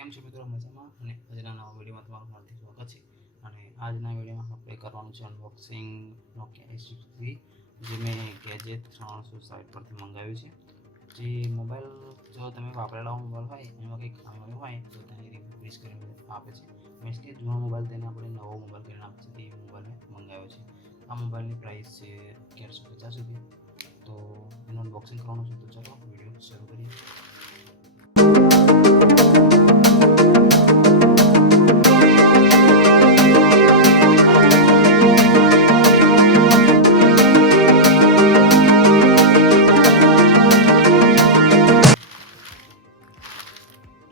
કેમ છો મિત્રો? મજામાં? અને આજના નવા વિડીયોમાં તમારું હાર્દિક સ્વાગત છે. અને આજના વિડીયોમાં આપણે કરવાનું છે અનબોક્સિંગ Nokia E63, જે મેં ગેજેટ 360 પરથી મંગાવ્યું છે. જે મોબાઈલ જો તમે વાપરેલા મોબાઈલ હોય એમાં કંઈક ખામી હોય તો તેને રિફર્બિશ કરીને આપે છે. મીન્સ કે જૂનો મોબાઈલ તેને આપણે નવો મોબાઈલ કરીને આપે છે. તે મોબાઈલ મેં મંગાવ્યો છે. આ મોબાઈલની પ્રાઇસ છે 1150 રૂપિયા. તો એનું અનબોક્સિંગ કરવાનું છે. તો ચાલો વિડીયો શરૂ કરીએ.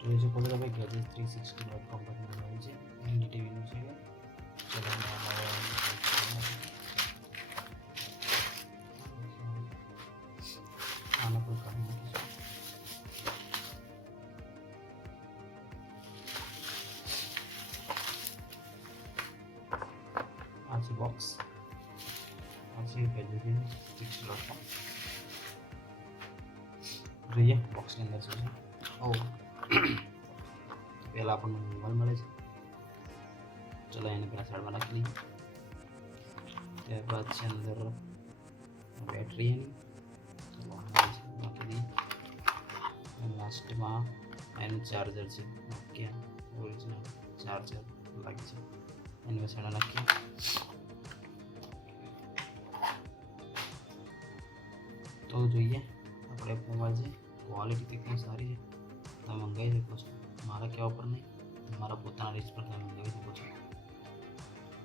જોઈ શકો છો ભાઈ, ગેજેટ 360.com પર મંગાવ્યું છે. એનડીટીવીનું છે. ચલો આના પર કાઢી નાખીશું. આ છે બોક્સ. આ છે ગેજેટ 360.com. જોઈએ બોક્સની અંદર શું છે. પહેલાં આપણને મોબાઈલ મળે છે. ચલો એને પહેલાં સાઈડમાં રાખી દઈએ. ત્યારબાદ છે અંદર બેટરી નાખી દઈએ. લાસ્ટમાં એનું ચાર્જર છે. Nokia ઓરિજિનલ ચાર્જર લાગે છે. એની સાઈડ નાખીએ. તો જોઈએ આપણે મોબાઈલ છે, ક્વોલિટી કેટલી સારી છે તમે મંગાવી શકો છો. મારા કહેવા પર નહીં, તમારા પોતાના રિસ્ક પર તમે મંગાવી શકો છો.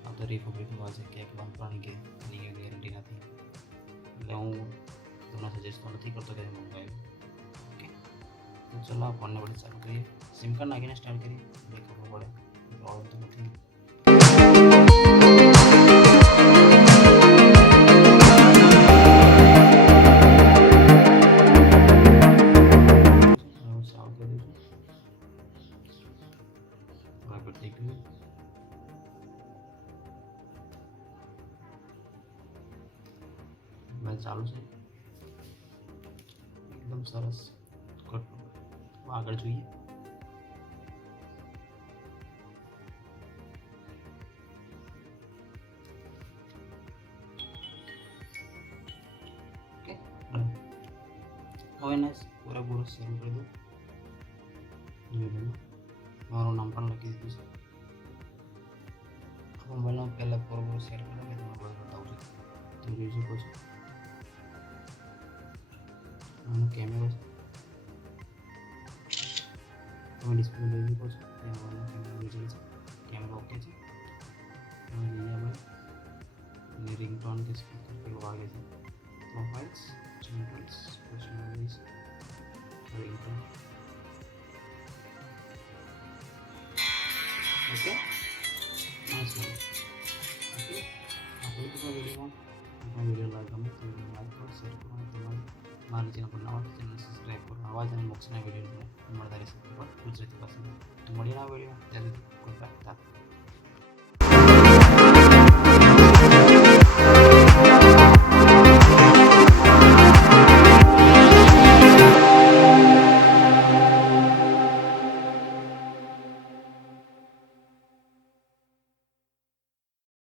આ તો રિફર્બિશ મોબાઈલ છે, ક્યાંક વાપરવાની કે એની ગેરંટી નથી. એટલે હું તમને સજેસ્ટ તો નથી કરતો કે મંગાવ્યું. ઓકે, તો ચલો આ ફોનને આપણે ચાલુ કરીએ. સિમ કાર્ડ નાખીને સ્ટાર્ટ કરીએ એટલે ખબર પડે પ્રોબ્લેમ તો નથી. ચાલુ છે એકદમ સરસ. આગળ જોઈએ. ઓકે, હવે ને પૂરેપૂરો શરૂ કરી દઉં. મારું નામ પણ લખી દીધું છે. મોબાઈલનો પહેલાં પૂરેપૂરો શેર કરીને મેં તમને બતાવું છું. તમે જોઈ શકો છો આનો કેમેરો છે. તમે ડિસ્પ્લે જોઈ શકો છો. કેમેરો વિઝલ છે. કેમેરો ઓકે છે. હવે જોઈએ આપણે અને રિંગટોન કે સ્પીકર પેલું વાગે છે. Profiles, generals, personalise, ringtone. Okay, nice. Okay, આપણે તો વિડીયોમાં વિડીયો લાઈક ગમે તો લાઈક કરો, શેર કરો અને મારી ચેનલ પર નવા ચેનલ સબસ્ક્રાઈબ કરો. આવા જ અનબોક્સિંગના વિડીયો મળતા રહેશે ગુજરાતી ભાષામાં. તો મળીએ આ વિડીયો. ત્યારે કોઈ